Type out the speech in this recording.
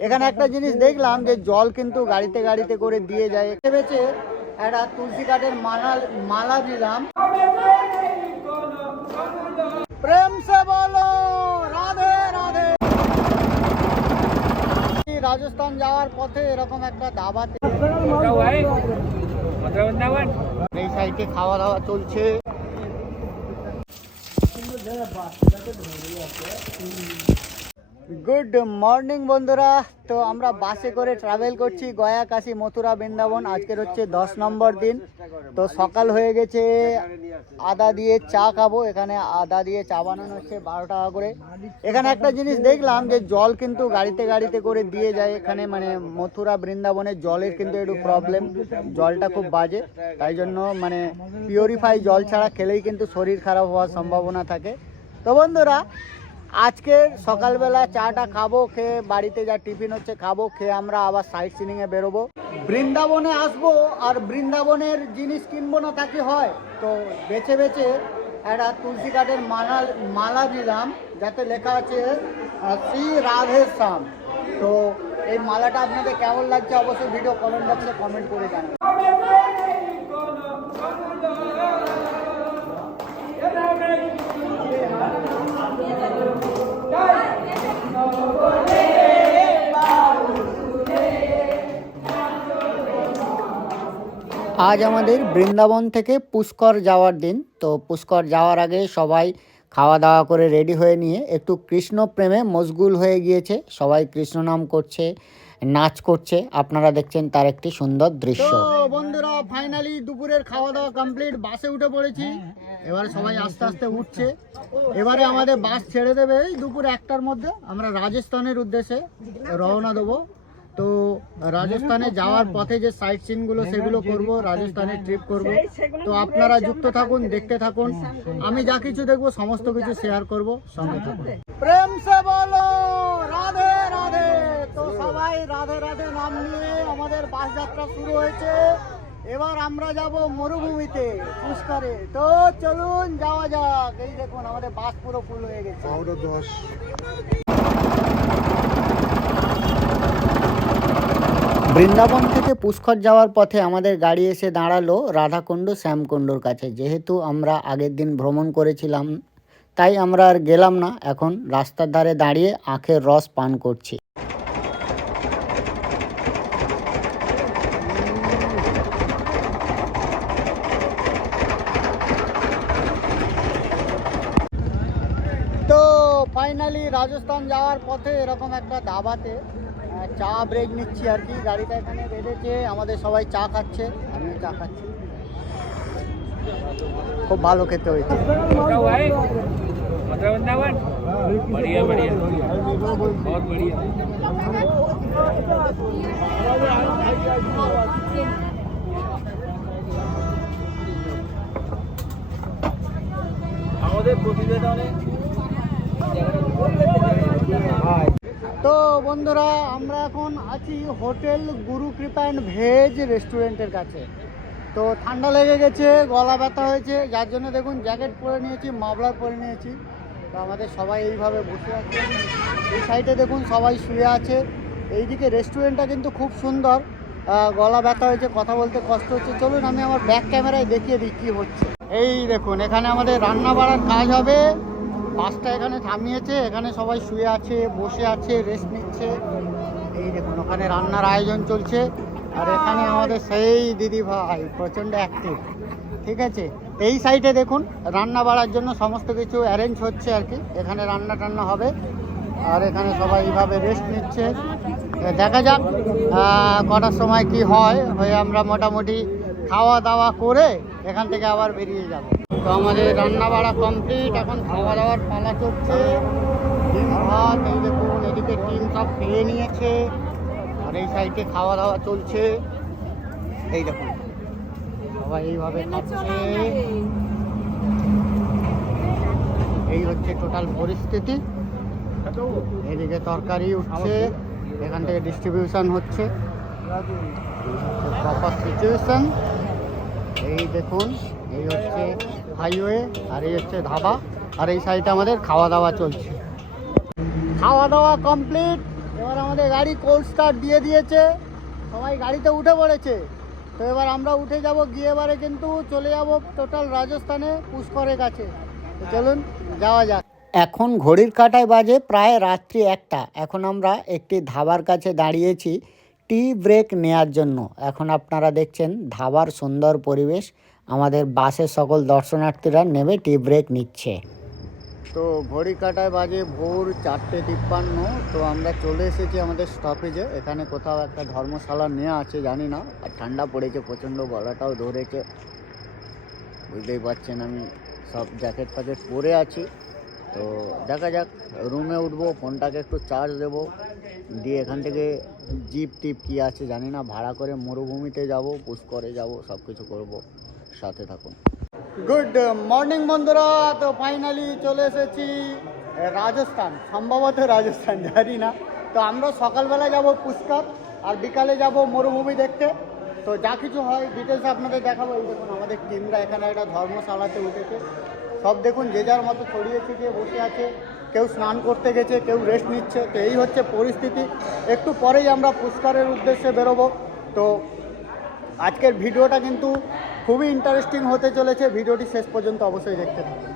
এখানে একটা জিনিস দেখলাম যে জল কিন্তু গাড়িতে গাড়িতে করে দিয়ে যায়। ভেবেছে একটা তুলসী কাঠের মালা মালা দিলাম। প্রেম সে বলো, রাধে রাধে। রাজস্থান যাওয়ার পথে এরকম একটা দাবাতে এই সাইডে খাওয়া দাওয়া চলছে। গুড মর্নিং বন্ধুরা। তো আমরা বাসে করে ট্রাভেল করছি গয়া, কাশি, মথুরা, বৃন্দাবন। আজকের হচ্ছে দশ নম্বর দিন। তো সকাল হয়ে গেছে। আদা দিয়ে চা খাব। এখানে আদা দিয়ে চা বানানো হচ্ছে বারো টাকা করে। এখানে একটা জিনিস দেখলাম যে জল কিন্তু গাড়িতে গাড়িতে করে দিয়ে যায়। এখানে মানে মথুরা বৃন্দাবনের জলের কিন্তু একটু প্রবলেম জলটা খুব বাজে। তাই জন্য মানে পিওরিফাই জল ছাড়া খেলেই কিন্তু শরীর খারাপ হওয়ার সম্ভাবনা থাকে। তো বন্ধুরা আজকে সকালবেলা চাটা খাব, খেয়ে বাড়িতে যা টিফিন হচ্ছে খাব, খেয়ে আমরা আবার সাইড সিনিংয়ে বেরোবো। বৃন্দাবনে আসব আর বৃন্দাবনের জিনিস কিনবো না তা কি হয়? তো বেছে বেছে একটা তুলসী কাঠের মালা মালা দিলাম যাতে লেখা আছে শ্রী রাধে শ্যাম। তো এই মালাটা আপনাদের কেমন লাগছে অবশ্যই ভিডিও কমেন্ট বক্সে কমেন্ট করে জানাবেন। আজ আমাদের বৃন্দাবন থেকে পুষ্কর যাওয়ার দিন। তো পুষ্কর যাওয়ার আগে সবাই খাওয়া দাওয়া করে রেডি হয়ে নিয়ে একটু কৃষ্ণ প্রেমে মশগুল হয়ে গিয়েছে। সবাই কৃষ্ণ নাম করছে, নাচ করছে। আপনারা দেখছেন তার একটি সুন্দর দৃশ্য। বন্ধুরা ফাইনালি দুপুরের খাওয়া দাওয়া কমপ্লিট বাসে উঠে পড়েছি। এবারে সবাই আস্তে আস্তে উঠছে। এবারে আমাদের বাস ছেড়ে দেবে দুপুর একটার মধ্যে। আমরা রাজস্থানের উদ্দেশ্যে রওনা দেবো। তো রাজস্থানে যাওয়ার পথে যে সাইট সিনগুলো সেগুলো করব রাজস্থানে ট্রিপ করব। তো আপনারা যুক্ত থাকুন দেখতে থাকুন। আমি যা কিছু দেখব সমস্ত কিছু শেয়ার করব সঙ্গে থাকুন। প্রেম সে বলো রাধে রাধে। তো সবাই রাধে রাধে নাম নিয়ে আমাদের বাস যাত্রা শুরু হয়েছে। এবার আমরা যাব মরুভূমিতে পুষ্করে। তো চলুন যাওয়া যাক। এই দেখুন আমাদের বাস পুরো ফুল হয়ে গেছে। বৃন্দাবন থেকে পুষ্কর যাওয়ার পথে আমাদের গাড়ি এসে দাঁড়াল রাধাকুণ্ড শ্যামকুণ্ডর কাছে। যেহেতু আমরা আগের দিন ভ্রমণ করেছিলাম, তাই আমরা আর গেলাম না। এখন রাস্তার ধারে দাঁড়িয়ে আখের রস পান করছি। তো ফাইনালি রাজস্থান যাওয়ার পথে এরকম একটা দাবাতে চা ব্রেক নিচ্ছি আর কি গাড়িটা এখানে বেঁধেছে আমাদের সবাই চা খাচ্ছে আমিও চা খাচ্ছি খুব ভালো খেতে হয়েছে क्या हुआ है मथुरा वृंदावन बढ़िया बढ़िया बहुत बढ़िया আমাদের প্রতিবেদনে তো বন্ধুরা, আমরা এখন আছি হোটেল গুরু কৃপা অ্যান্ড ভেজ রেস্টুরেন্টের কাছে। তো ঠান্ডা লেগে গেছে, গলা ব্যথা হয়েছে, যার জন্য দেখুন জ্যাকেট পরে নিয়েছি, মাফলার পরে নিয়েছি। তো আমাদের সবাই এইভাবে বসে আছে। এই সাইডে দেখুন সবাই শুয়ে আছে। এইদিকে রেস্টুরেন্টটা কিন্তু খুব সুন্দর। গলা ব্যথা হয়েছে, কথা বলতে কষ্ট হচ্ছে। চলুন আমি আমার ব্যাক ক্যামেরায় দেখিয়ে দিই কী হচ্ছে। এই দেখুন, এখানে আমাদের রান্না বাড়ার কাজ হবে। বাসটা এখানে থামিয়েছে, এখানে সবাই শুয়ে আছে, বসে আছে রেস্ট নিচ্ছে। এই দেখুন, ওখানে রান্নার আয়োজন চলছে। আর এখানে আমাদের সেই দিদি ভাই প্রচণ্ড অ্যাক্টিভ ঠিক আছে? এই সাইডে দেখুন, রান্না বাড়ার জন্য সমস্ত কিছু অ্যারেঞ্জ হচ্ছে আর কি। এখানে রান্না টান্না হবে, আর এখানে সবাই এইভাবে রেস্ট নিচ্ছে। দেখা যাক কটার সময় কি হয়। হয়ে আমরা মোটামুটি খাওয়া দাওয়া করে এখান থেকে আবার বেরিয়ে যাব। তো আমাদের রান্না বাড়া কমপ্লিট এখন খাওয়া দাওয়ার পালা চলছে। ডিম ভাত এই দেখুন এদিকে টিম সব খেয়ে নিয়েছে আর এই সাইডে খাওয়া দাওয়া চলছে। এই দেখুন সবাই এইভাবে খাচ্ছে। এই হচ্ছে টোটাল পরিস্থিতি। এদিকে তরকারি উঠছে এখান থেকে ডিস্ট্রিবিউশন হচ্ছে। প্রপার সিচুয়েশন এই দেখুন এই হচ্ছে হাইওয়ে আর এই হচ্ছে ধাবা, আর এই সাইডে আমাদের খাওয়া দাওয়া চলছে। খাওয়া দাওয়া কমপ্লিট এবার আমাদের গাড়ি কোল্ড স্টার্ট দিয়ে দিয়েছে। সবাই গাড়িতে উঠে পড়েছে। তো এবার আমরা উঠে যাব, গিয়ে এবারে কিন্তু চলে যাব টোটাল রাজস্থানে, পুষ্করের কাছে। চলুন, যাওয়া যাক। এখন ঘড়ির কাঁটায় বাজে প্রায় রাত্রি একটা। এখন আমরা একটি ধাবার কাছে দাঁড়িয়েছি টি ব্রেক নেয়ার জন্য। এখন আপনারা দেখছেন ধাবার সুন্দর পরিবেশ। আমাদের বাসের সকল দর্শনার্থীরা নেমে টি ব্রেক নিচ্ছে। তো ঘড়ি কাটায় বাজে ভোর চারটে তিপ্পান্ন, তো আমরা চলে এসেছি আমাদের স্টপেজে এখানে কোথাও একটা ধর্মশালা নেওয়া আছে, জানি না, আর ঠান্ডা পড়েছে, প্রচণ্ড গলাটাও ধরেছে। বুঝতেই পারছেন আমি, সব জ্যাকেট প্যাকেট পরে আছি। তো দেখা যাক রুমে উঠবো, ফোনটাকে একটু চার্জ দেবো। দিয়ে এখান থেকে জিপ টিপ কী আছে, জানি না, ভাড়া করে মরুভূমিতে যাব, পুষ্করে যাব সব কিছু করব। সাথে থাকুন। গুড মর্নিং বন্ধুরা। তো ফাইনালি চলে এসেছি রাজস্থান, সম্ভবত রাজস্থান, জানি না। তো আমরা সকালবেলা যাব পুষ্কর, আর বিকালে যাব মরুভূমি দেখতে। তো যা কিছু হয় ডিটেলস আপনাদের দেখাবো। এই দেখুন, আমাদের টিমরা এখানে একটা ধর্মশালাতে উঠেছে। সব দেখুন, যে যার মতো ছড়িয়ে ছিটিয়ে বসে আছে। কেউ স্নান করতে গেছে, কেউ রেস্ট নিচ্ছে। তো এই হচ্ছে পরিস্থিতি। একটু পরেই আমরা পুষ্করের উদ্দেশ্যে বেরোবো। তো আজকের ভিডিওটা কিন্তু খুবই ইন্টারেস্টিং হতে চলেছে। ভিডিওটি শেষ পর্যন্ত অবশ্যই দেখতে থাকুন।